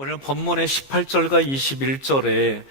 오늘 본문의 18절과 21절에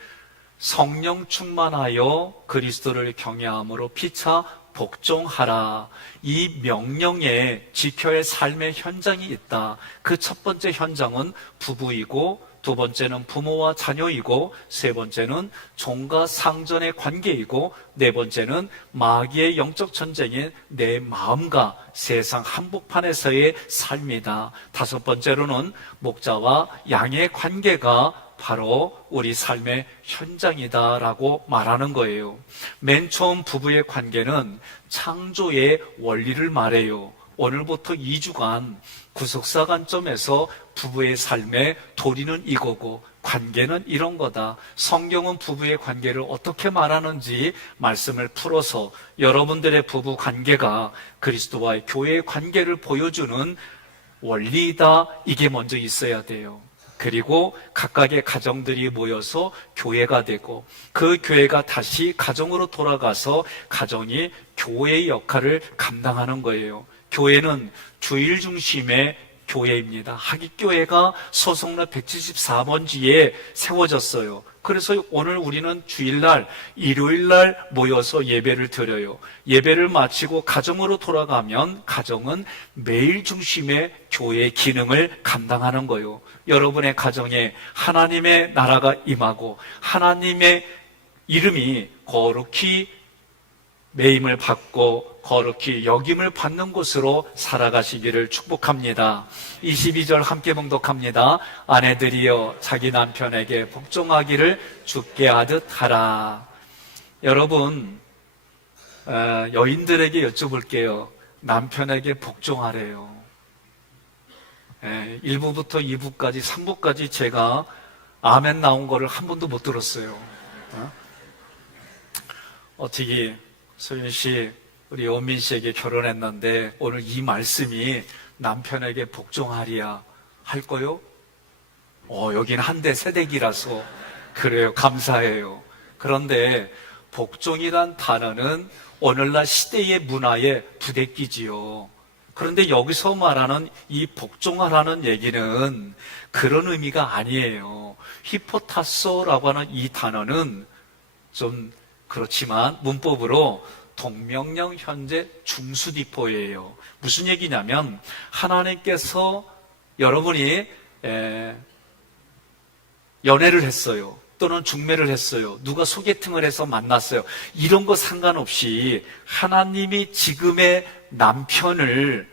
성령 충만하여 그리스도를 경외함으로 피차 복종하라. 이 명령에 지켜야 할 삶의 현장이 있다. 그 첫 번째 현장은 부부이고, 두 번째는 부모와 자녀이고, 세 번째는 종과 상전의 관계이고, 네 번째는 마귀의 영적 전쟁인 내 마음과 세상 한복판에서의 삶이다. 다섯 번째로는 목자와 양의 관계가 바로 우리 삶의 현장이다라고 말하는 거예요. 맨 처음 부부의 관계는 창조의 원리를 말해요. 오늘부터 2주간 구속사 관점에서 부부의 삶의 도리는 이거고 관계는 이런 거다. 성경은 부부의 관계를 어떻게 말하는지 말씀을 풀어서 여러분들의 부부 관계가 그리스도와의 교회의 관계를 보여주는 원리이다. 이게 먼저 있어야 돼요. 그리고 각각의 가정들이 모여서 교회가 되고, 그 교회가 다시 가정으로 돌아가서 가정이 교회의 역할을 감당하는 거예요. 교회는 주일 중심의 교회입니다. 하깃교회가 소속로 174번지에 세워졌어요. 그래서 오늘 우리는 주일날, 일요일날 모여서 예배를 드려요. 예배를 마치고 가정으로 돌아가면 가정은 매일 중심의 교회의 기능을 감당하는 거예요. 여러분의 가정에 하나님의 나라가 임하고 하나님의 이름이 거룩히 매임을 받고 거룩히 여김을 받는 곳으로 살아가시기를 축복합니다. 22절 함께 봉독합니다. 아내들이여 자기 남편에게 복종하기를 주께 하듯 하라. 여러분, 여인들에게 여쭤볼게요. 남편에게 복종하래요. 1부부터 2부까지 3부까지 제가 아멘 나온 거를 한 번도 못 들었어요. 어떻게 소윤 씨, 우리 여민 씨에게 결혼했는데 오늘 이 말씀이 남편에게 복종하리야 할 거요? 여긴 한대 세대기라서 그래요. 감사해요. 그런데 복종이란 단어는 오늘날 시대의 문화에 부대끼지요. 그런데 여기서 말하는 이 복종하라는 얘기는 그런 의미가 아니에요. 히포타소라고 하는 이 단어는 좀 그렇지만 문법으로 동명령 현재 중수디포예요. 무슨 얘기냐면 하나님께서 여러분이 연애를 했어요. 또는 중매를 했어요. 누가 소개팅을 해서 만났어요. 이런 거 상관없이 하나님이 지금의 남편을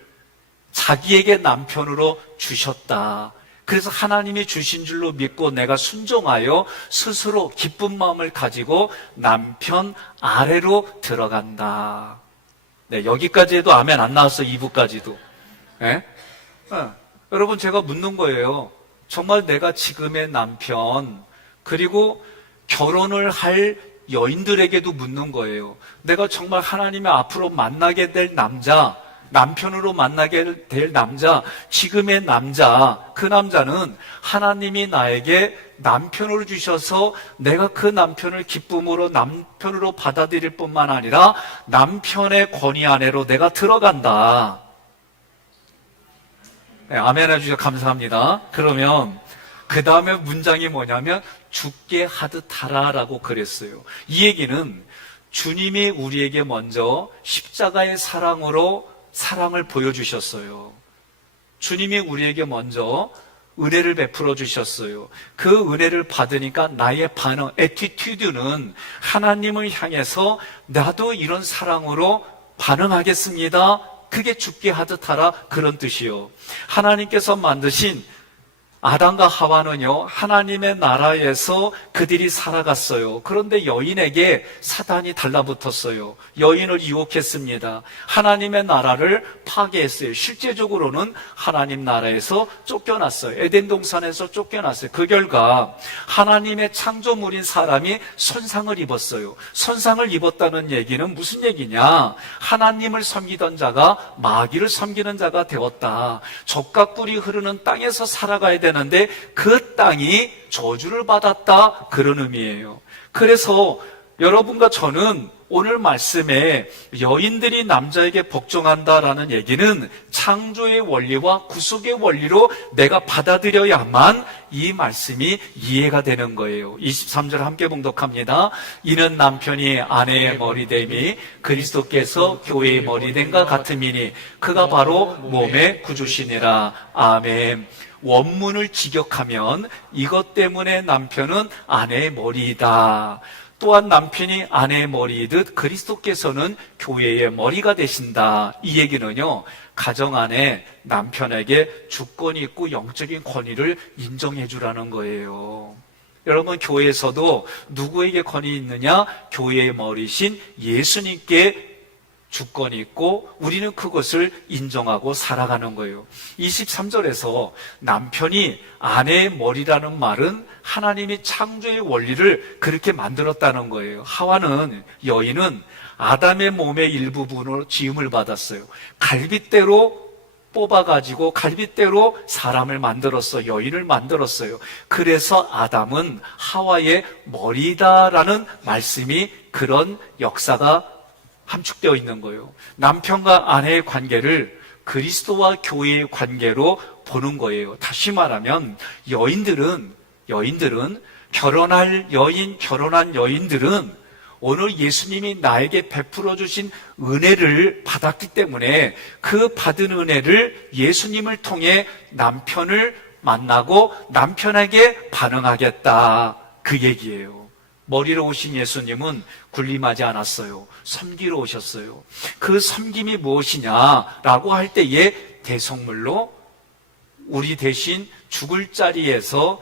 자기에게 남편으로 주셨다. 그래서 하나님이 주신 줄로 믿고 내가 순종하여 스스로 기쁜 마음을 가지고 남편 아래로 들어간다. 네, 여기까지 해도 아멘 안 나왔어요. 2부까지도. 네? 여러분, 제가 묻는 거예요. 정말 내가 지금의 남편, 그리고 결혼을 할 여인들에게도 묻는 거예요. 내가 정말 하나님의 앞으로 만나게 될 남자, 남편으로 만나게 될 남자, 지금의 남자, 그 남자는 하나님이 나에게 남편으로 주셔서 내가 그 남편을 기쁨으로 남편으로 받아들일 뿐만 아니라 남편의 권위 아래로 내가 들어간다. 네, 아멘 해주셔서 감사합니다. 그러면 그 다음에 문장이 뭐냐면 죽게 하듯 하라라고 그랬어요. 이 얘기는 주님이 우리에게 먼저 십자가의 사랑으로 사랑을 보여주셨어요. 주님이 우리에게 먼저 은혜를 베풀어 주셨어요. 그 은혜를 받으니까 나의 반응, 애티튜드는 하나님을 향해서 나도 이런 사랑으로 반응하겠습니다. 그게 죽게 하듯 하라, 그런 뜻이요. 하나님께서 만드신 아담과 하와는요, 하나님의 나라에서 그들이 살아갔어요. 그런데 여인에게 사단이 달라붙었어요. 여인을 유혹했습니다. 하나님의 나라를 파괴했어요. 실제적으로는 하나님 나라에서 쫓겨났어요. 에덴 동산에서 쫓겨났어요. 그 결과 하나님의 창조물인 사람이 손상을 입었어요. 손상을 입었다는 얘기는 무슨 얘기냐? 하나님을 섬기던 자가 마귀를 섬기는 자가 되었다. 젖과 꿀이 흐르는 땅에서 살아가야 되는데 그 땅이 저주를 받았다, 그런 의미예요. 그래서 여러분과 저는 오늘 말씀에 여인들이 남자에게 복종한다라는 얘기는 창조의 원리와 구속의 원리로 내가 받아들여야만 이 말씀이 이해가 되는 거예요. 23절 함께 봉독합니다. 이는 남편이 아내의 머리됨이 그리스도께서 교회의 머리됨과 같음이니 그가 바로 몸의 구주시니라. 아멘. 원문을 직역하면 이것 때문에 남편은 아내의 머리이다. 또한 남편이 아내의 머리이듯 그리스도께서는 교회의 머리가 되신다. 이 얘기는요, 가정 안에 남편에게 주권이 있고 영적인 권위를 인정해 주라는 거예요. 여러분, 교회에서도 누구에게 권위 있느냐? 교회의 머리신 예수님께 주권이 있고 우리는 그것을 인정하고 살아가는 거예요. 23절에서 남편이 아내의 머리라는 말은 하나님이 창조의 원리를 그렇게 만들었다는 거예요. 하와는, 여인은 아담의 몸의 일부분으로 지음을 받았어요. 갈빗대로 뽑아가지고 갈빗대로 사람을 만들었어, 여인을 만들었어요. 그래서 아담은 하와의 머리다라는 말씀이, 그런 역사가 함축되어 있는 거예요. 남편과 아내의 관계를 그리스도와 교회의 관계로 보는 거예요. 다시 말하면 여인들은 결혼한 여인들은 오늘 예수님이 나에게 베풀어 주신 은혜를 받았기 때문에 그 받은 은혜를 예수님을 통해 남편을 만나고 남편에게 반응하겠다, 그 얘기예요. 머리로 오신 예수님은 군림하지 않았어요. 섬기러 오셨어요. 그 섬김이 무엇이냐라고 할 때에 대속물로 우리 대신 죽을 자리에서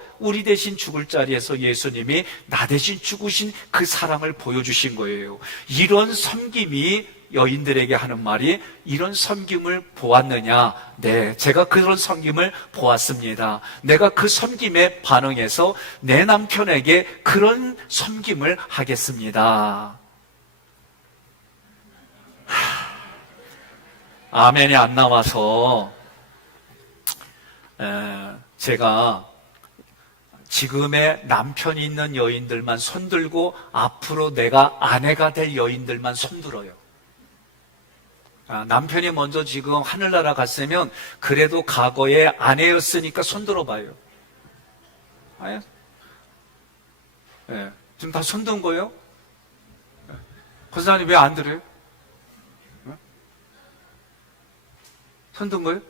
예수님이 나 대신 죽으신 그 사랑을 보여주신 거예요. 이런 섬김이, 여인들에게 하는 말이, 이런 섬김을 보았느냐? 네, 제가 그런 섬김을 보았습니다. 내가 그 섬김에 반응해서 내 남편에게 그런 섬김을 하겠습니다. 아멘이 안 나와서 제가 지금의 남편이 있는 여인들만 손들고 앞으로 내가 아내가 될 여인들만 손들어요. 남편이 먼저 지금 하늘나라 갔으면 그래도 과거에 아내였으니까 손들어봐요. 네. 지금 다 손든 거예요? 권사님 왜 안 들어요? 손든 거예요?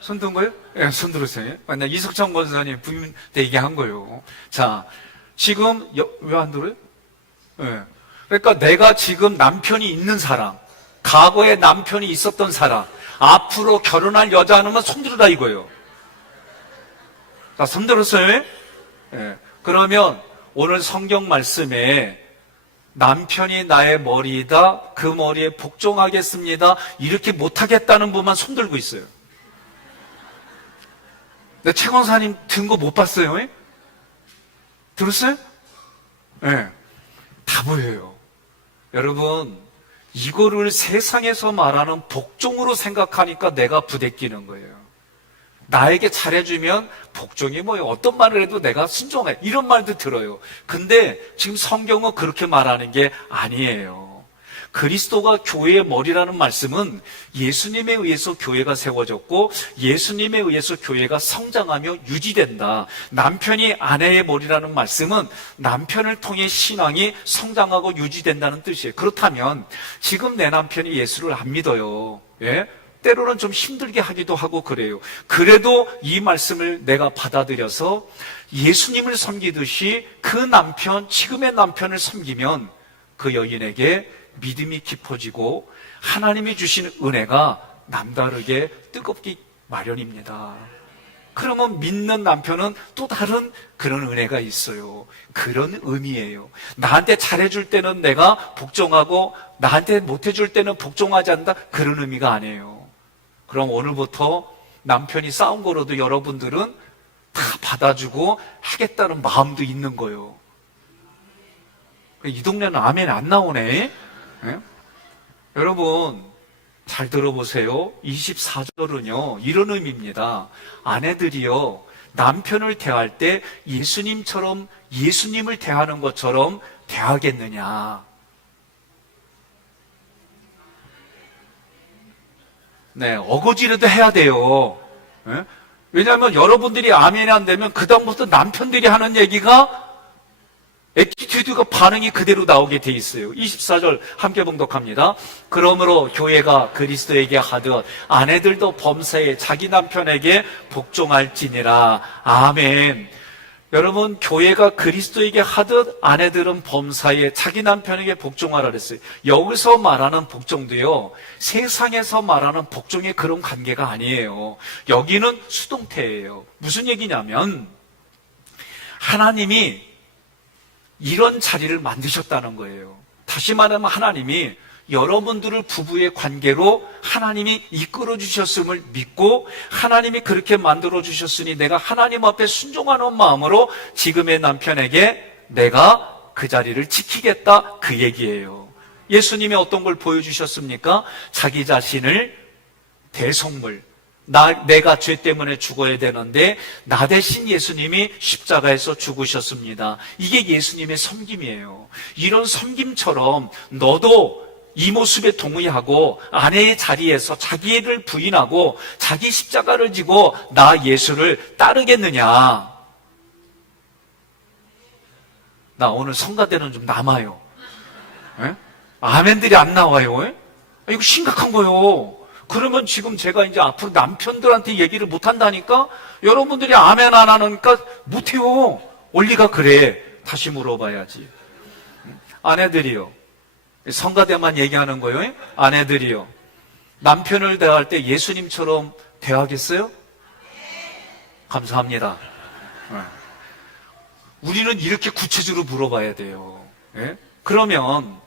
손든 거예요? 예, 손들었어요. 나 이석창 권사님 부인 때 얘기한 거예요. 자, 지금 왜 안 들어요? 예. 그러니까 내가 지금 남편이 있는 사람, 과거에 남편이 있었던 사람, 앞으로 결혼할 여자 하나만 손들어라 이거예요. 자, 손들었어요? 예. 그러면 오늘 성경 말씀에 남편이 나의 머리이다, 그 머리에 복종하겠습니다, 이렇게 못하겠다는 분만 손들고 있어요. 내 최권사님 든 거 못 봤어요? 들었어요? 네. 다 보여요. 여러분, 이거를 세상에서 말하는 복종으로 생각하니까 내가 부대끼는 거예요. 나에게 잘해주면 복종이 뭐예요? 어떤 말을 해도 내가 순종해, 이런 말도 들어요. 근데 지금 성경은 그렇게 말하는 게 아니에요. 그리스도가 교회의 머리라는 말씀은 예수님에 의해서 교회가 세워졌고 예수님에 의해서 교회가 성장하며 유지된다. 남편이 아내의 머리라는 말씀은 남편을 통해 신앙이 성장하고 유지된다는 뜻이에요. 그렇다면 지금 내 남편이 예수를 안 믿어요. 예? 때로는 좀 힘들게 하기도 하고 그래요. 그래도 이 말씀을 내가 받아들여서 예수님을 섬기듯이 그 남편, 지금의 남편을 섬기면 그 여인에게 믿음이 깊어지고 하나님이 주신 은혜가 남다르게 뜨겁기 마련입니다. 그러면 믿는 남편은 또 다른 그런 은혜가 있어요. 그런 의미예요. 나한테 잘해줄 때는 내가 복종하고 나한테 못해줄 때는 복종하지 않는다, 그런 의미가 아니에요. 그럼 오늘부터 남편이 싸운 거로도 여러분들은 다 받아주고 하겠다는 마음도 있는 거예요. 이 동네는 아멘 안 나오네. 네? 여러분 잘 들어보세요. 24절은요 이런 의미입니다. 아내들이요, 남편을 대할 때 예수님처럼, 예수님을 대하는 것처럼 대하겠느냐. 네, 어거지라도 해야 돼요. 네? 왜냐하면 여러분들이 아멘이 안 되면 그다음부터 남편들이 하는 얘기가 애티튜드가 반응이 그대로 나오게 돼 있어요. 24절 함께 봉독합니다. 그러므로 교회가 그리스도에게 하듯 아내들도 범사에 자기 남편에게 복종할지니라. 아멘. 여러분, 교회가 그리스도에게 하듯 아내들은 범사에 자기 남편에게 복종하라 그랬어요. 여기서 말하는 복종도요, 세상에서 말하는 복종의 그런 관계가 아니에요. 여기는 수동태예요. 무슨 얘기냐면 하나님이 이런 자리를 만드셨다는 거예요. 다시 말하면 하나님이 여러분들을 부부의 관계로 하나님이 이끌어 주셨음을 믿고 하나님이 그렇게 만들어 주셨으니 내가 하나님 앞에 순종하는 마음으로 지금의 남편에게 내가 그 자리를 지키겠다, 그 얘기예요. 예수님이 어떤 걸 보여주셨습니까? 자기 자신을 대속물, 내가 죄 때문에 죽어야 되는데 나 대신 예수님이 십자가에서 죽으셨습니다. 이게 예수님의 섬김이에요. 이런 섬김처럼 너도 이 모습에 동의하고 아내의 자리에서 자기를 부인하고 자기 십자가를 지고 나 예수를 따르겠느냐. 나 오늘 성가대는 좀 남아요. 에? 아멘들이 안 나와요. 에? 이거 심각한 거예요. 그러면 지금 제가 이제 앞으로 남편들한테 얘기를 못 한다니까? 여러분들이 아멘 안 하니까 못해요. 원리가 그래. 다시 물어봐야지. 아내들이요. 성가대만 얘기하는 거예요. 아내들이요. 남편을 대할 때 예수님처럼 대하겠어요? 감사합니다. 우리는 이렇게 구체적으로 물어봐야 돼요. 그러면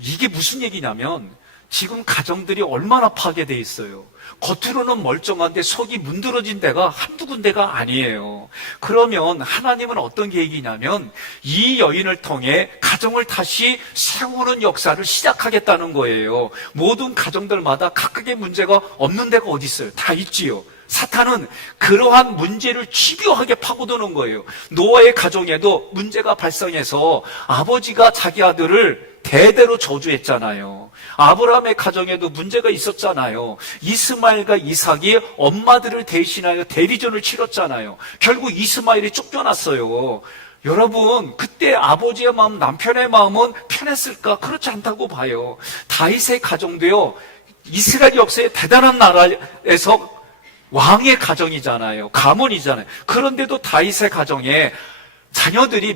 이게 무슨 얘기냐면 지금 가정들이 얼마나 파괴돼 있어요. 겉으로는 멀쩡한데 속이 문드러진 데가 한두 군데가 아니에요. 그러면 하나님은 어떤 계획이냐면 이 여인을 통해 가정을 다시 세우는 역사를 시작하겠다는 거예요. 모든 가정들마다 각각의 문제가 없는 데가 어디 있어요? 다 있지요. 사탄은 그러한 문제를 집요하게 파고드는 거예요. 노아의 가정에도 문제가 발생해서 아버지가 자기 아들을 대대로 저주했잖아요. 아브라함의 가정에도 문제가 있었잖아요. 이스마엘과 이삭이 엄마들을 대신하여 대리전을 치렀잖아요. 결국 이스마엘이 쫓겨났어요. 여러분, 그때 아버지의 마음, 남편의 마음은 편했을까? 그렇지 않다고 봐요. 다윗의 가정도요, 이스라엘 역사의 대단한 나라에서 왕의 가정이잖아요. 가문이잖아요. 그런데도 다윗의 가정에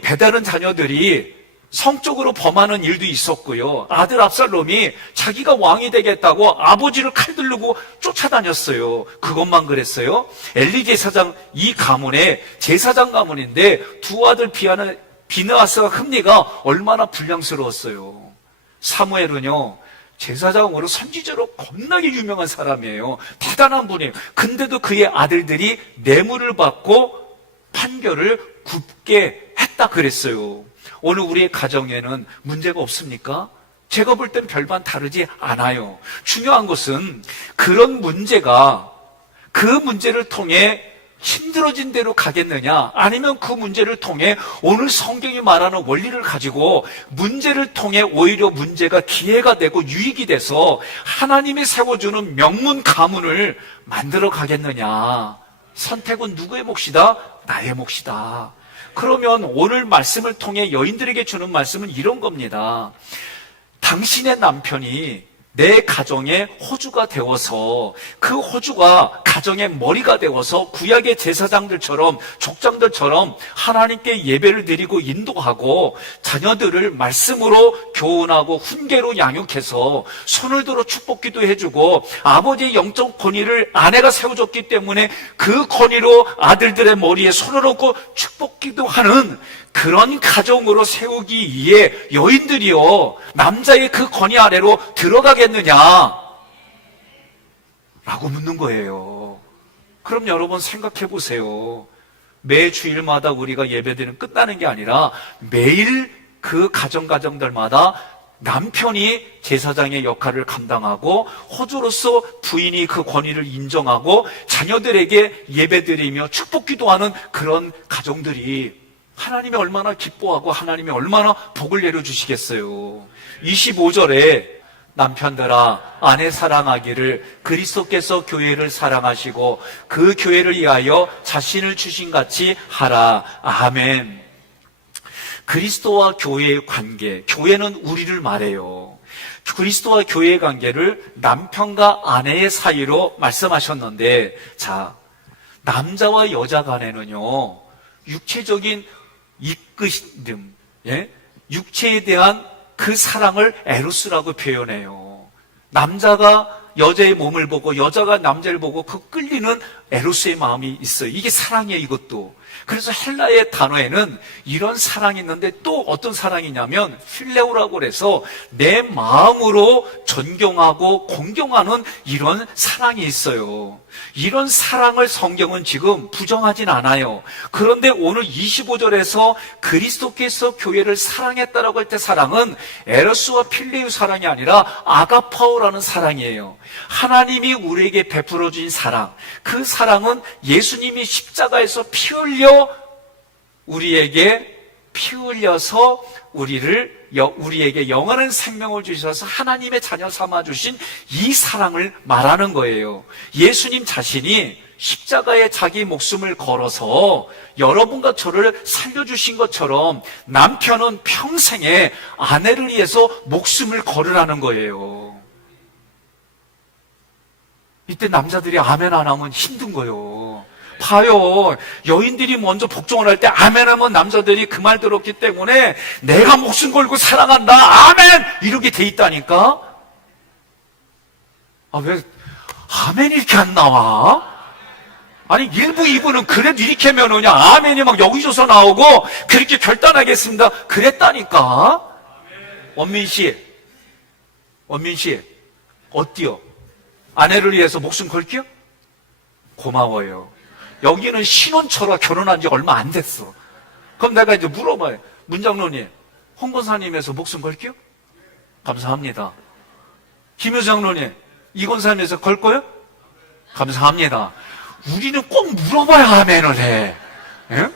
배다른 자녀들이 성적으로 범하는 일도 있었고요. 아들 압살롬이 자기가 왕이 되겠다고 아버지를 칼 들고 쫓아다녔어요. 그것만 그랬어요? 엘리 제사장 이 가문에 제사장 가문인데 두 아들 비느하스와 흠니가 얼마나 불량스러웠어요. 사무엘은요, 제사장으로 선지자로 겁나게 유명한 사람이에요. 대단한 분이에요. 근데도 그의 아들들이 뇌물을 받고 판결을 굽게 했다 그랬어요. 오늘 우리의 가정에는 문제가 없습니까? 제가 볼 땐 별반 다르지 않아요. 중요한 것은 그런 문제가 그 문제를 통해 힘들어진 대로 가겠느냐, 아니면 그 문제를 통해 오늘 성경이 말하는 원리를 가지고 문제를 통해 오히려 문제가 기회가 되고 유익이 돼서 하나님이 세워주는 명문 가문을 만들어 가겠느냐. 선택은 누구의 몫이다? 나의 몫이다. 그러면 오늘 말씀을 통해 여인들에게 주는 말씀은 이런 겁니다. 당신의 남편이 내 가정의 호주가 되어서 그 호주가 가정의 머리가 되어서 구약의 제사장들처럼 족장들처럼 하나님께 예배를 드리고 인도하고 자녀들을 말씀으로 교훈하고 훈계로 양육해서 손을 들어 축복기도 해주고 아버지의 영적 권위를 아내가 세워줬기 때문에 그 권위로 아들들의 머리에 손을 얹고 축복기도 하는 그런 가정으로 세우기 위해 여인들이요, 남자의 그 권위 아래로 들어가겠느냐? 라고 묻는 거예요. 그럼 여러분 생각해 보세요. 매 주일마다 우리가 예배드리는 끝나는 게 아니라 매일 그 가정들마다 남편이 제사장의 역할을 감당하고 호주로서 부인이 그 권위를 인정하고 자녀들에게 예배드리며 축복기도하는 그런 가정들이 하나님이 얼마나 기뻐하고 하나님이 얼마나 복을 내려주시겠어요. 25절에 남편들아 아내 사랑하기를 그리스도께서 교회를 사랑하시고 그 교회를 위하여 자신을 주신 같이 하라. 아멘. 그리스도와 교회의 관계, 교회는 우리를 말해요. 그리스도와 교회의 관계를 남편과 아내의 사이로 말씀하셨는데, 자, 남자와 여자 간에는요, 육체적인 이끄심, 육체에 대한 그 사랑을 에로스라고 표현해요. 남자가 여자의 몸을 보고 여자가 남자를 보고 그 끌리는 에로스의 마음이 있어요. 이게 사랑이에요, 이것도. 그래서 헬라의 단어에는 이런 사랑이 있는데 또 어떤 사랑이냐면 필레오라고 그래서 내 마음으로 존경하고 공경하는 이런 사랑이 있어요. 이런 사랑을 성경은 지금 부정하진 않아요. 그런데 오늘 25절에서 그리스도께서 교회를 사랑했다라고 할 때 사랑은 에로스와 필레오 사랑이 아니라 아가파오라는 사랑이에요. 하나님이 우리에게 베풀어 주신 사랑, 그 사랑은 예수님이 십자가에서 피 흘려 우리에게 피 흘려서 우리에게 영원한 생명을 주셔서 하나님의 자녀 삼아 주신 이 사랑을 말하는 거예요. 예수님 자신이 십자가에 자기 목숨을 걸어서 여러분과 저를 살려주신 것처럼 남편은 평생에 아내를 위해서 목숨을 걸으라는 거예요. 이때 남자들이 아멘 안 하면 힘든 거예요. 봐요. 여인들이 먼저 복종을 할 때 아멘 하면 남자들이 그 말 들었기 때문에 내가 목숨 걸고 사랑한다. 아멘! 이렇게 돼 있다니까? 왜 아멘이 이렇게 안 나와? 아니 1부, 2부는 그래도 이렇게 하면 그냥 아멘이 막 여기저기서 나오고 그렇게 결단하겠습니다. 그랬다니까? 원민 씨 어때요? 아내를 위해서 목숨 걸게요? 고마워요. 여기는 신혼처럼 결혼한 지 얼마 안 됐어. 그럼 내가 이제 물어봐요. 문장로님, 홍건사님에서 목숨 걸게요? 감사합니다. 김효 장로님, 이건사님에서 걸 거요? 감사합니다. 우리는 꼭 물어봐야 아멘을 해. 예?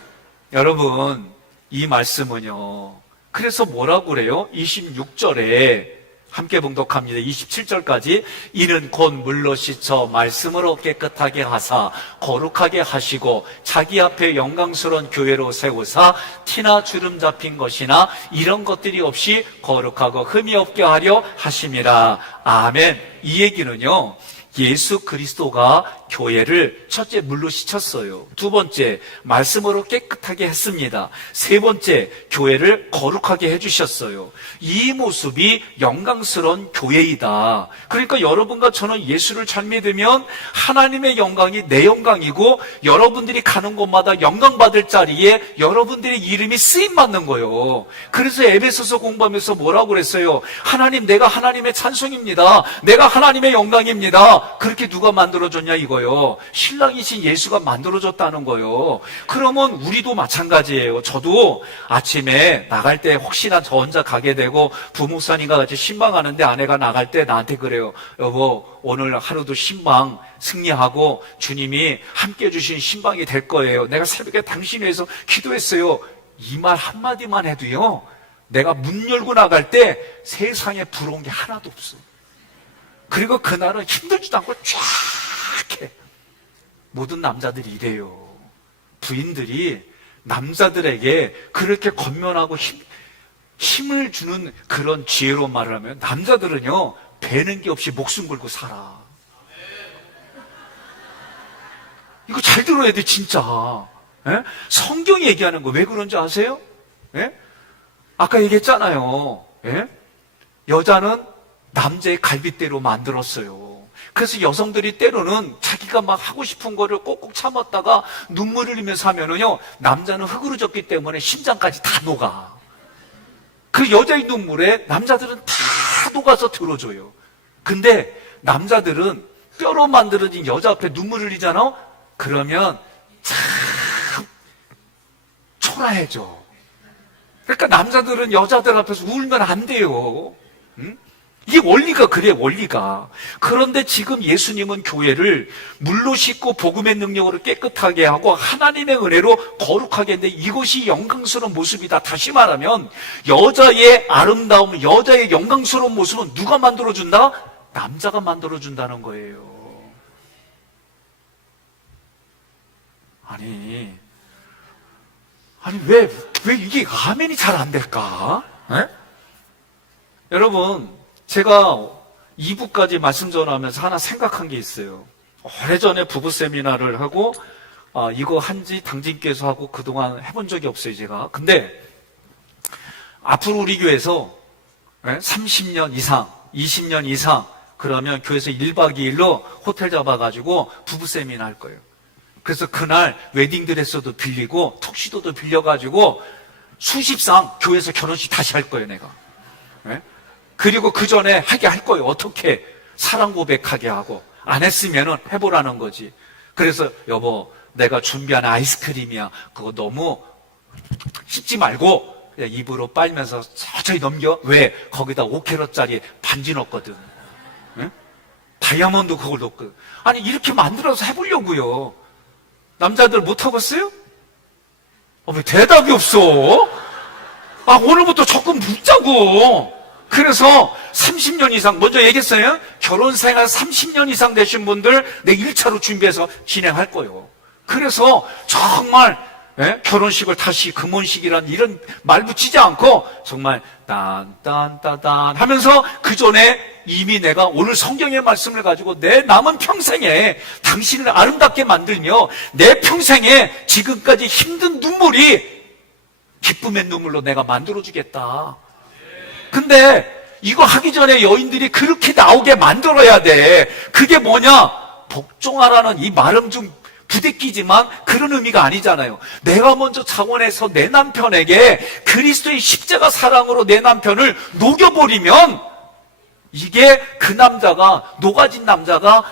여러분, 이 말씀은요. 그래서 뭐라고 그래요? 26절에 함께 봉독합니다. 27절까지 이는 곧 물로 씻어 말씀으로 깨끗하게 하사 거룩하게 하시고 자기 앞에 영광스러운 교회로 세우사 티나 주름 잡힌 것이나 이런 것들이 없이 거룩하고 흠이 없게 하려 하심이라. 아멘. 이 얘기는요, 예수 그리스도가 교회를 첫째 물로 씻었어요. 두 번째 말씀으로 깨끗하게 했습니다. 세 번째 교회를 거룩하게 해주셨어요. 이 모습이 영광스러운 교회이다. 그러니까 여러분과 저는 예수를 잘 믿으면 하나님의 영광이 내 영광이고 여러분들이 가는 곳마다 영광 받을 자리에 여러분들의 이름이 쓰임 받는 거예요. 그래서 에베소서 공부하면서 뭐라고 그랬어요? 하나님, 내가 하나님의 찬송입니다. 내가 하나님의 영광입니다. 그렇게 누가 만들어줬냐 이거요. 신랑이신 예수가 만들어줬다는 거예요. 그러면 우리도 마찬가지예요. 저도 아침에 나갈 때 혹시나 저 혼자 가게 되고 부목사님과 같이 신방하는데 아내가 나갈 때 나한테 그래요. 여보, 오늘 하루도 신방 승리하고 주님이 함께 해주신 신방이 될 거예요. 내가 새벽에 당신 위해서 기도했어요. 이 말 한마디만 해도요, 내가 문 열고 나갈 때 세상에 부러운 게 하나도 없어. 그리고 그날은 힘들지도 않고 쫙 해. 모든 남자들이 이래요. 부인들이 남자들에게 그렇게 겉면하고 힘을 주는 그런 지혜로운 말을 하면 남자들은요, 배는 게 없이 목숨 걸고 살아. 이거 잘 들어야 돼, 진짜. 예? 성경이 얘기하는 거 왜 그런지 아세요? 예? 아까 얘기했잖아요. 예? 여자는 남자의 갈빗대로 만들었어요. 그래서 여성들이 때로는 자기가 막 하고 싶은 거를 꼭꼭 참았다가 눈물을 흘리면서 하면은요, 남자는 흙으로 졌기 때문에 심장까지 다 녹아. 그 여자의 눈물에 남자들은 다 녹아서 들어줘요. 근데 남자들은 뼈로 만들어진 여자 앞에 눈물을 흘리잖아? 그러면 참 초라해져. 그러니까 남자들은 여자들 앞에서 울면 안 돼요. 응? 이게 원리가 그래, 원리가. 그런데 지금 예수님은 교회를 물로 씻고 복음의 능력으로 깨끗하게 하고 하나님의 은혜로 거룩하게 했는데 이것이 영광스러운 모습이다. 다시 말하면 여자의 아름다움, 여자의 영광스러운 모습은 누가 만들어준다? 남자가 만들어준다는 거예요. 아니 왜 이게 아멘이 잘 안 될까? 에? 여러분, 제가 2부까지 말씀 전하면서 하나 생각한 게 있어요. 오래전에 부부 세미나를 하고 이거 한지 당진께서 하고 그동안 해본 적이 없어요, 제가. 근데 앞으로 우리 교회에서 30년 이상, 20년 이상 그러면 교회에서 1박 2일로 호텔 잡아가지고 부부 세미나 할 거예요. 그래서 그날 웨딩드레스도 빌리고 턱시도도 빌려가지고 수십상 교회에서 결혼식 다시 할 거예요, 내가. 그리고 그 전에 하게 할 거예요. 어떻게 사랑 고백하게 하고 안 했으면은 해보라는 거지. 그래서 여보, 내가 준비한 아이스크림이야. 그거 너무 씹지 말고 그냥 입으로 빨면서 천천히 넘겨. 왜? 거기다 5캐럿짜리 반지 넣었거든. 응? 다이아몬드 그걸 넣고. 아니 이렇게 만들어서 해보려고요. 남자들 못 하겠어요? 왜 대답이 없어? 오늘부터 조금 묻자고. 그래서 30년 이상, 먼저 얘기했어요. 결혼 생활 30년 이상 되신 분들 내 1차로 준비해서 진행할 거예요. 그래서 정말 결혼식을 다시 금혼식이라는 이런 말 붙이지 않고 정말 딴딴따단 하면서 그 전에 이미 내가 오늘 성경의 말씀을 가지고 내 남은 평생에 당신을 아름답게 만들며 내 평생에 지금까지 힘든 눈물이 기쁨의 눈물로 내가 만들어주겠다. 근데 이거 하기 전에 여인들이 그렇게 나오게 만들어야 돼. 그게 뭐냐? 복종하라는 이 말은 좀 부대끼지만 그런 의미가 아니잖아요. 내가 먼저 자원해서 내 남편에게 그리스도의 십자가 사랑으로 내 남편을 녹여버리면 이게 그 남자가, 녹아진 남자가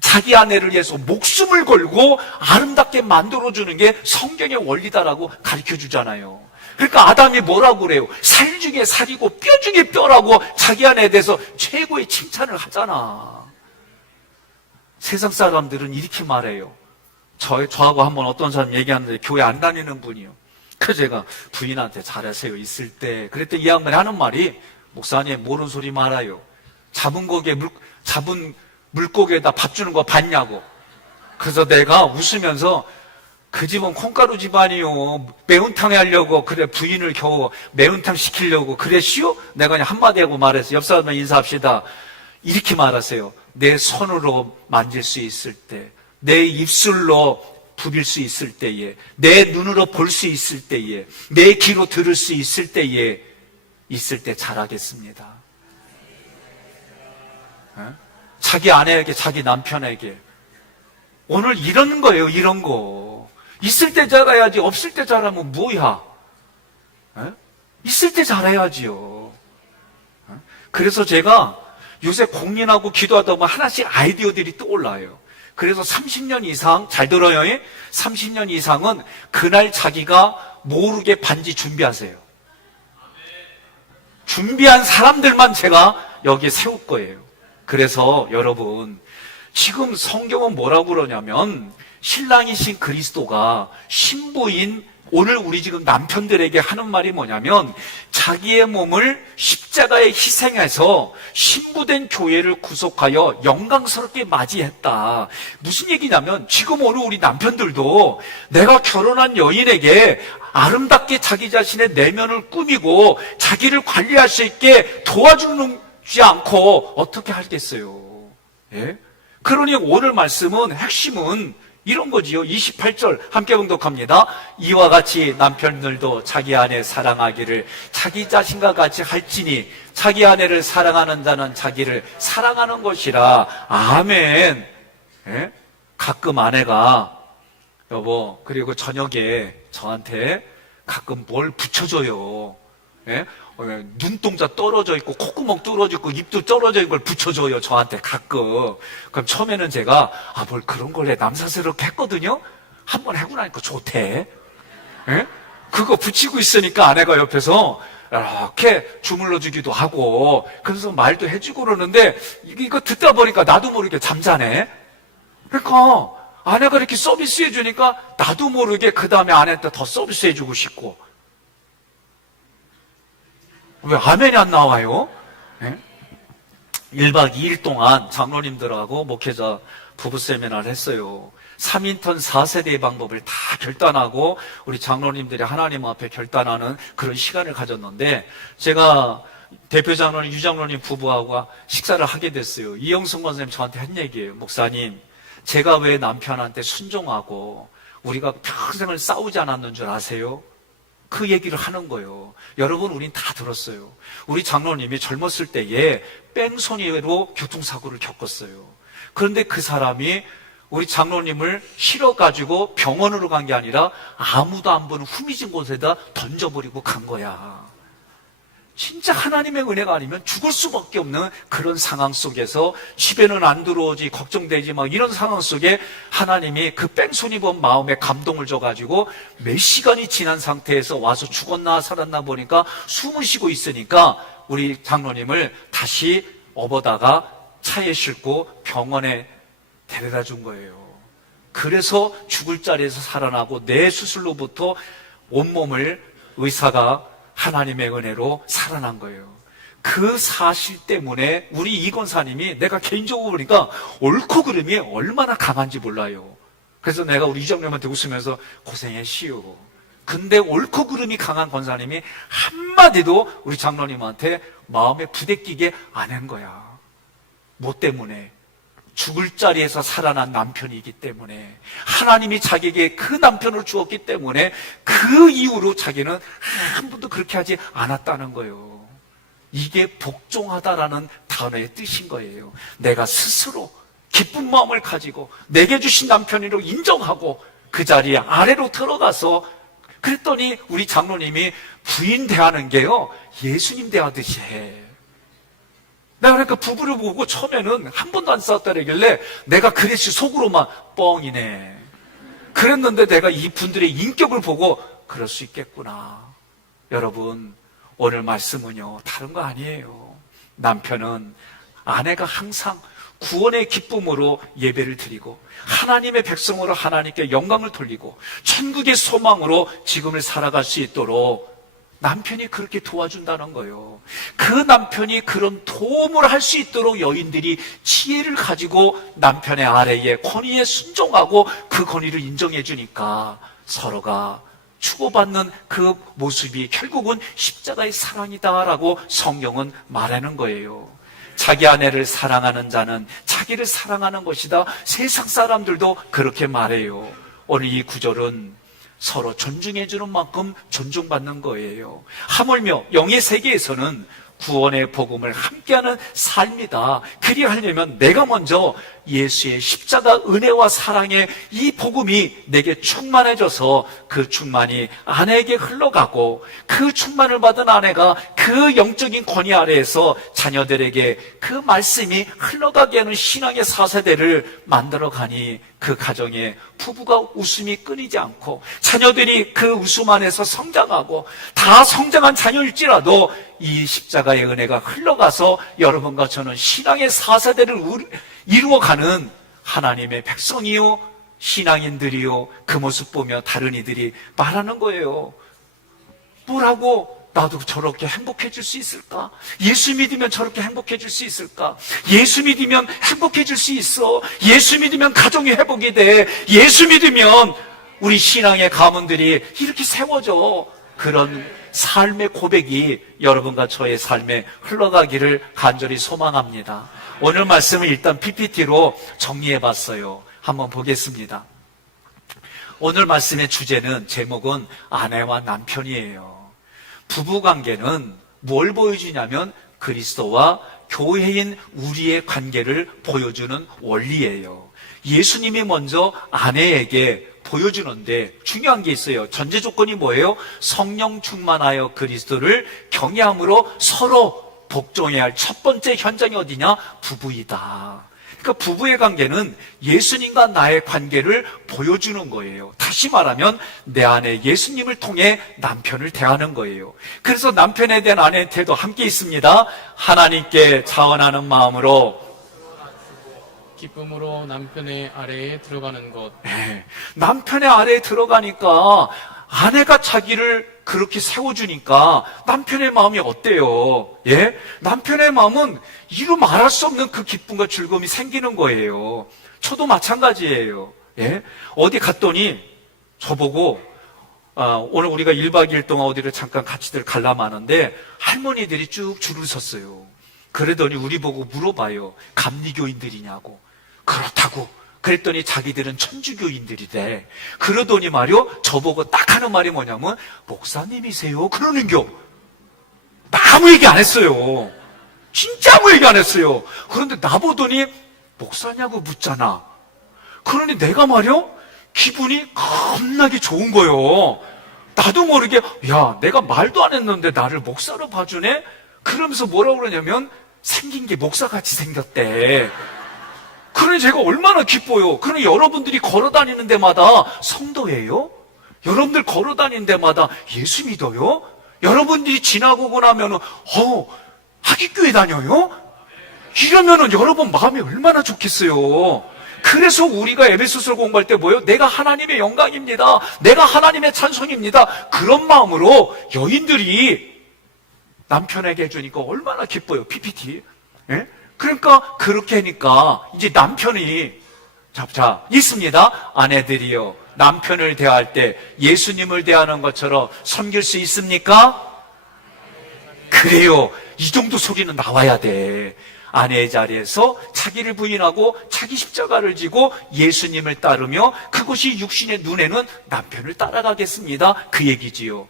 자기 아내를 위해서 목숨을 걸고 아름답게 만들어주는 게 성경의 원리다라고 가르쳐 주잖아요. 그러니까 아담이 뭐라고 그래요? 살 중에 살이고 뼈 중에 뼈라고 자기 아내에 대해서 최고의 칭찬을 하잖아. 세상 사람들은 이렇게 말해요. 저하고 한번 어떤 사람 얘기하는데 교회 안 다니는 분이요. 그래서 제가 부인한테 잘하세요 있을 때 그랬더니 이 양반이 하는 말이 목사님 모르는 소리 말아요. 잡은 물고기에다 밥 주는 거 봤냐고. 그래서 내가 웃으면서 그 집은 콩가루 집안이요. 매운탕 하려고 그래 부인을 겨우 매운탕 시키려고 그랬시오? 내가 그냥 한마디 하고 말했어요. 옆 사람과 인사합시다. 이렇게 말하세요. 내 손으로 만질 수 있을 때, 내 입술로 부빌 수 있을 때에, 내 눈으로 볼 수 있을 때에, 내 귀로 들을 수 있을 때에 있을 때 잘하겠습니다. 자기 아내에게, 자기 남편에게 오늘 이런 거예요. 이런 거 있을 때 잘해야지 없을 때 잘하면 뭐야? 있을 때 잘해야지요. 그래서 제가 요새 공연하고 기도하다 보면 하나씩 아이디어들이 떠올라요. 그래서 30년 이상, 잘 들어요. 30년 이상은 그날 자기가 모르게 반지 준비하세요. 준비한 사람들만 제가 여기에 세울 거예요. 그래서 여러분, 지금 성경은 뭐라고 그러냐면 신랑이신 그리스도가 신부인 오늘 우리 지금 남편들에게 하는 말이 뭐냐면 자기의 몸을 십자가에 희생해서 신부된 교회를 구속하여 영광스럽게 맞이했다. 무슨 얘기냐면 지금 오늘 우리 남편들도 내가 결혼한 여인에게 아름답게 자기 자신의 내면을 꾸미고 자기를 관리할 수 있게 도와주지 않고 어떻게 하겠어요? 예? 그러니 오늘 말씀은 핵심은 이런 거지요. 28절 함께 봉독합니다. 이와 같이 남편들도 자기 아내 사랑하기를 자기 자신과 같이 할지니 자기 아내를 사랑하는 자는 자기를 사랑하는 것이라. 아멘. 예? 가끔 아내가 여보 그리고 저녁에 저한테 가끔 뭘 붙여줘요. 예? 눈동자 떨어져 있고 콧구멍 떨어져 있고 입도 떨어져 있는 걸 붙여줘요. 저한테 가끔. 그럼 처음에는 제가 뭘 그런 걸 해 남사스럽게 했거든요. 한번 하고 나니까 좋대. 예? 그거 붙이고 있으니까 아내가 옆에서 이렇게 주물러 주기도 하고, 그래서 말도 해주고 그러는데, 이거 듣다 보니까 나도 모르게 잠자네? 그러니까, 아내가 이렇게 서비스 해주니까, 나도 모르게 그 다음에 아내한테 더 서비스 해주고 싶고. 왜 아멘이 안 나와요? 네? 1박 2일 동안 장로님들하고 목회자 부부 세미나를 했어요. 3인턴 4세대의 방법을 다 결단하고 우리 장로님들이 하나님 앞에 결단하는 그런 시간을 가졌는데, 제가 대표 장로님, 유장로님 부부하고 식사를 하게 됐어요. 이영승 권사님 저한테 한 얘기예요. 목사님, 제가 왜 남편한테 순종하고 우리가 평생을 싸우지 않았는 줄 아세요? 그 얘기를 하는 거예요. 여러분, 우린 다 들었어요. 우리 장로님이 젊었을 때에 뺑소니로 교통사고를 겪었어요. 그런데 그 사람이 우리 장로님을 실어가지고 병원으로 간 게 아니라 아무도 안 보는 후미진 곳에다 던져버리고 간 거야. 진짜 하나님의 은혜가 아니면 죽을 수밖에 없는 그런 상황 속에서 집에는 안 들어오지, 걱정되지, 막 이런 상황 속에 하나님이 그 뺑소니 본 마음에 감동을 줘가지고 몇 시간이 지난 상태에서 와서 죽었나 살았나 보니까 숨을 쉬고 있으니까 우리 장로님을 다시 업어다가 차에 싣고 병원에 데려다 준 거예요. 그래서 죽을 자리에서 살아나고 내 수술로부터 온몸을 의사가 하나님의 은혜로 살아난 거예요. 그 사실 때문에 우리 이 권사님이, 내가 개인적으로 보니까 옳고 그름이 얼마나 강한지 몰라요. 그래서 내가 우리 이장님한테 웃으면서 고생했시오. 근데 옳고 그름이 강한 권사님이 한마디도 우리 장로님한테 마음에 부대끼게 안 한 거야. 뭐 때문에? 죽을 자리에서 살아난 남편이기 때문에, 하나님이 자기에게 그 남편을 주었기 때문에 그 이후로 자기는 한 번도 그렇게 하지 않았다는 거예요. 이게 복종하다라는 단어의 뜻인 거예요. 내가 스스로 기쁜 마음을 가지고 내게 주신 남편으로 인정하고 그 자리에 아래로 들어가서, 그랬더니 우리 장로님이 부인 대하는 게요, 예수님 대하듯이 해. 내가 그러니까 부부를 보고 처음에는 한 번도 안 싸웠다 그러길래 내가 그랬지, 속으로만 뻥이네. 그랬는데 내가 이 분들의 인격을 보고 그럴 수 있겠구나. 여러분, 오늘 말씀은요, 다른 거 아니에요. 남편은 아내가 항상 구원의 기쁨으로 예배를 드리고 하나님의 백성으로 하나님께 영광을 돌리고 천국의 소망으로 지금을 살아갈 수 있도록 남편이 그렇게 도와준다는 거예요. 그 남편이 그런 도움을 할 수 있도록 여인들이 지혜를 가지고 남편의 아래에 권위에 순종하고 그 권위를 인정해 주니까 서로가 주고받는 그 모습이 결국은 십자가의 사랑이다라고 성경은 말하는 거예요. 자기 아내를 사랑하는 자는 자기를 사랑하는 것이다. 세상 사람들도 그렇게 말해요. 오늘 이 구절은 서로 존중해주는 만큼 존중받는 거예요. 하물며 영의 세계에서는 구원의 복음을 함께하는 삶이다. 그리하려면 내가 먼저 예수의 십자가 은혜와 사랑의 이 복음이 내게 충만해져서 그 충만이 아내에게 흘러가고, 그 충만을 받은 아내가 그 영적인 권위 아래에서 자녀들에게 그 말씀이 흘러가게 하는 신앙의 4세대를 만들어가니 그 가정에 부부가 웃음이 끊이지 않고 자녀들이 그 웃음 안에서 성장하고, 다 성장한 자녀일지라도 이 십자가의 은혜가 흘러가서 여러분과 저는 신앙의 4세대를 이루어가는 하나님의 백성이요, 신앙인들이요, 그 모습 보며 다른 이들이 말하는 거예요. 뭐라고? 나도 저렇게 행복해질 수 있을까? 예수 믿으면 저렇게 행복해질 수 있을까? 예수 믿으면 행복해질 수 있어. 예수 믿으면 가정이 회복이 돼. 예수 믿으면 우리 신앙의 가문들이 이렇게 세워져. 그런 삶의 고백이 여러분과 저의 삶에 흘러가기를 간절히 소망합니다. 오늘 말씀을 일단 PPT로 정리해 봤어요. 한번 보겠습니다. 오늘 말씀의 주제는, 제목은 아내와 남편이에요. 부부관계는 뭘 보여주냐면 그리스도와 교회인 우리의 관계를 보여주는 원리예요. 예수님이 먼저 아내에게 보여주는데 중요한 게 있어요. 전제 조건이 뭐예요? 성령 충만하여 그리스도를 경외함으로 서로 복종해야 할 첫 번째 현장이 어디냐? 부부이다. 그러니까 부부의 관계는 예수님과 나의 관계를 보여주는 거예요. 다시 말하면 내 안에 예수님을 통해 남편을 대하는 거예요. 그래서 남편에 대한 아내의 태도 함께 있습니다. 하나님께 자원하는 마음으로 기쁨으로 남편의 아래에 들어가는 것. 네, 남편의 아래에 들어가니까 아내가 자기를 그렇게 세워주니까 남편의 마음이 어때요? 예? 남편의 마음은 이루 말할 수 없는 그 기쁨과 즐거움이 생기는 거예요. 저도 마찬가지예요. 예? 어디 갔더니 저보고 오늘 우리가 1박 2일 동안 어디를 잠깐 같이들 가려마는데 할머니들이 쭉 줄을 섰어요. 그러더니 우리 보고 물어봐요. 감리교인들이냐고. 그렇다고. 그랬더니 자기들은 천주교인들이래. 그러더니 말이요, 저보고 딱 하는 말이 뭐냐면 목사님이세요? 그러는겨. 나 아무 얘기 안 했어요. 진짜 아무 얘기 안 했어요. 그런데 나보더니 목사냐고 묻잖아. 그러니 내가 말이요, 기분이 겁나게 좋은 거예요. 나도 모르게 야, 내가 말도 안 했는데 나를 목사로 봐주네? 그러면서 뭐라고 그러냐면 생긴 게 목사같이 생겼대. 그러니 제가 얼마나 기뻐요. 그러니 여러분들이 걸어다니는 데마다 성도예요? 여러분들 걸어다니는 데마다 예수 믿어요? 여러분들이 지나고 나면은 하기교회 다녀요? 이러면은 여러분 마음이 얼마나 좋겠어요. 그래서 우리가 에베소서를 공부할 때 뭐예요? 내가 하나님의 영광입니다. 내가 하나님의 찬송입니다. 그런 마음으로 여인들이 남편에게 해주니까 얼마나 기뻐요. PPT. 예? 그러니까 그렇게 하니까 이제 남편이 있습니다. 아내들이요, 남편을 대할 때 예수님을 대하는 것처럼 섬길 수 있습니까? 그래요. 이 정도 소리는 나와야 돼. 아내의 자리에서 자기를 부인하고 자기 십자가를 지고 예수님을 따르며 그것이 육신의 눈에는 남편을 따라가겠습니다. 그 얘기지요.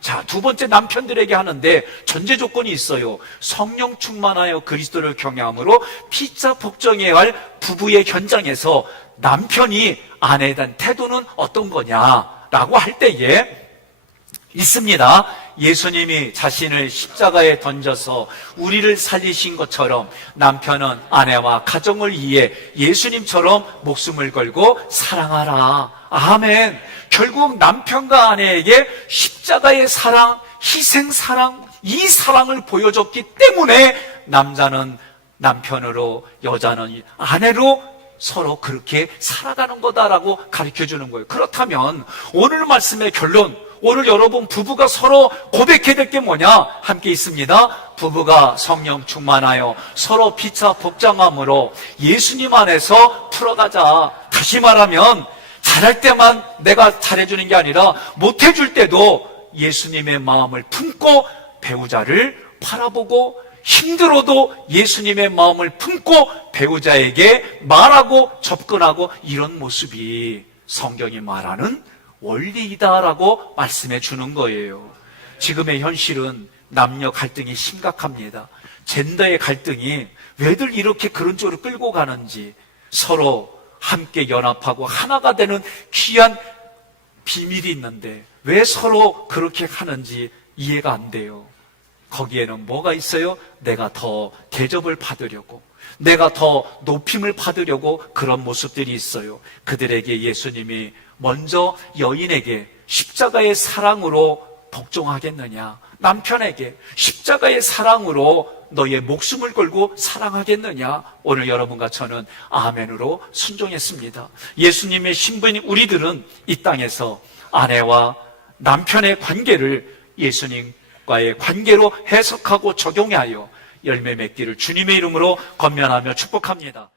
자, 두 번째 남편들에게 하는데 전제 조건이 있어요. 성령 충만하여 그리스도를 경외함으로 피차 복종해야 할 부부의 현장에서 남편이 아내에 대한 태도는 어떤 거냐라고 할 때에 있습니다. 예수님이 자신을 십자가에 던져서 우리를 살리신 것처럼 남편은 아내와 가정을 위해 예수님처럼 목숨을 걸고 사랑하라. 아멘. 결국 남편과 아내에게 십자가의 사랑, 희생 사랑, 이 사랑을 보여줬기 때문에 남자는 남편으로, 여자는 아내로 서로 그렇게 살아가는 거다라고 가르쳐 주는 거예요. 그렇다면 오늘 말씀의 결론, 오늘 여러분 부부가 서로 고백해야 될 게 뭐냐? 함께 있습니다. 부부가 성령 충만하여 서로 피차 복장함으로 예수님 안에서 풀어가자. 다시 말하면 잘할 때만 내가 잘해주는 게 아니라 못해줄 때도 예수님의 마음을 품고 배우자를 바라보고 힘들어도 예수님의 마음을 품고 배우자에게 말하고 접근하고 이런 모습이 성경이 말하는 원리이다라고 말씀해 주는 거예요. 지금의 현실은 남녀 갈등이 심각합니다. 젠더의 갈등이 왜들 이렇게 그런 쪽으로 끌고 가는지 서로 함께 연합하고 하나가 되는 귀한 비밀이 있는데 왜 서로 그렇게 하는지 이해가 안 돼요. 거기에는 뭐가 있어요? 내가 더 대접을 받으려고, 내가 더 높임을 받으려고 그런 모습들이 있어요. 그들에게 예수님이 먼저 여인에게 십자가의 사랑으로 복종하겠느냐, 남편에게 십자가의 사랑으로 너의 목숨을 걸고 사랑하겠느냐. 오늘 여러분과 저는 아멘으로 순종했습니다. 예수님의 신부인 우리들은 이 땅에서 아내와 남편의 관계를 예수님과의 관계로 해석하고 적용하여 열매 맺기를 주님의 이름으로 권면하며 축복합니다.